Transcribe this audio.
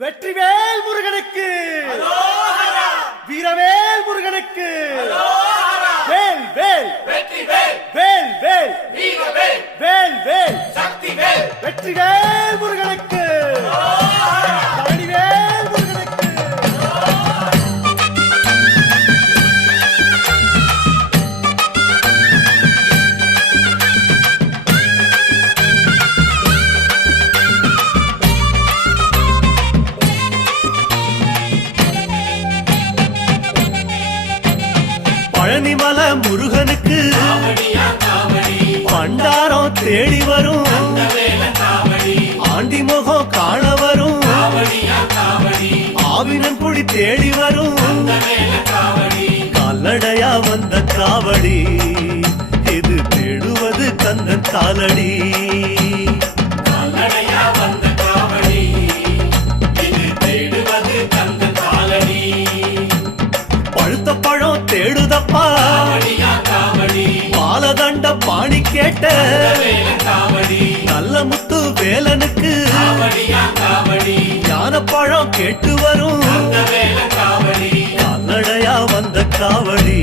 வெற்றிவேல் முருகனுக்கு வீரவேல் முருகனுக்கு வேல் வேல் வெற்றிவேல் வேல் வேல் வீரவேல் வேல் வேல் சக்திவேல் வெற்றிவேல் முருகனுக்கு பழனிவேல் முருகனுக்கு பழனிமல முருகனுக்கு காவடியா காவடி பண்டாரம் தேடி வரும் வேல காவடி ஆண்டி முகம் காண வரும் காவடியா காவடி ஆவினன் குடி தேடி வரும் வேல காவடி கால்நடையா வந்த காவடி இது தேடுவது கந்தன் காலடி கால்நடையா வந்த காவடி இது தேடுவது கந்த காலடி பழுத்த பழம் தேடுதப்பா காவடியா காவடி பாலதண்ட பாணி கேட்ட வேல காவடி நல்ல முத்து வேலனுக்கு காவடியா காவடி ஞானப்பழம் கேட்டு வரும் வேல காவடி கால்நடையா வந்த காவடி